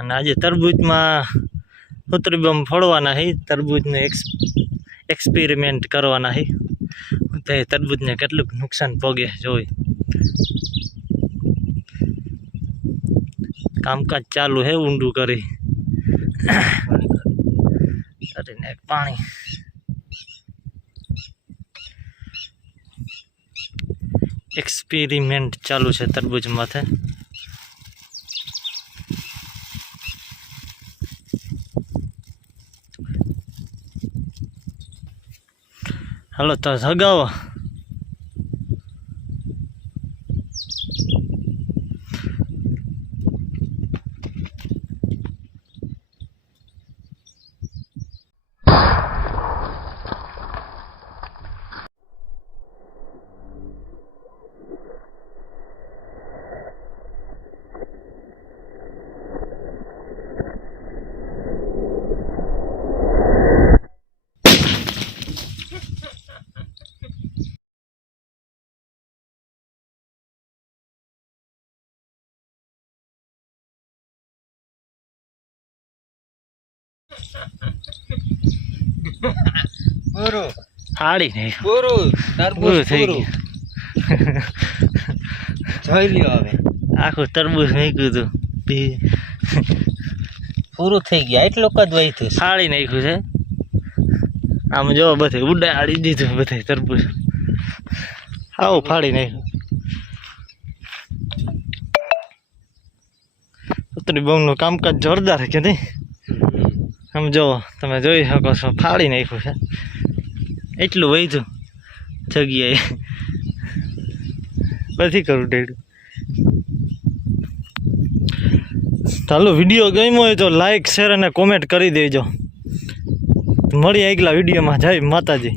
અને આજે તરબૂચમાં ઉતરી બમ ફોડવાના છે, તરબૂચને એક્સપેરિમેન્ટ કરવાના છે. તો તરબૂચને કેટલું નુકસાન પોગે જોઈ. કામકાજ ચાલુ છે ઊંડું કરીને પાણી એક્સપેરિમેન્ટ ચાલુ છે તરબૂચ માથે. હાલો તો સગાવો. પૂરું હાડી નહીં પૂરું તરબૂચ થઈ પૂરું ગયું. જોઈ લ્યો હવે આખું તરબૂચ નાખ્યું હતું, પૂરું થઈ ગયા. એટલું જ વહીતું છે. ફાળી નાખ્યું છે. આમ જો બધે ઉડાડી દીધું, બધે તરબૂચ આવું ફાડી નાખ્યું. ઉતરી બમનું કામકાજ જોરદાર કે નહીં? આમ જો તમે જોઈ શકો છો, ફાડી નાખ્યું છે. એટલું વહીતું જગ્યાએ બધી કરું ડેડું. ચાલો, વિડીયો ગમ્યો હોય તો લાઈક, શેર અને કોમેન્ટ કરી દેજો. મળીએ આગલા વિડીયોમાં. જય માતાજી.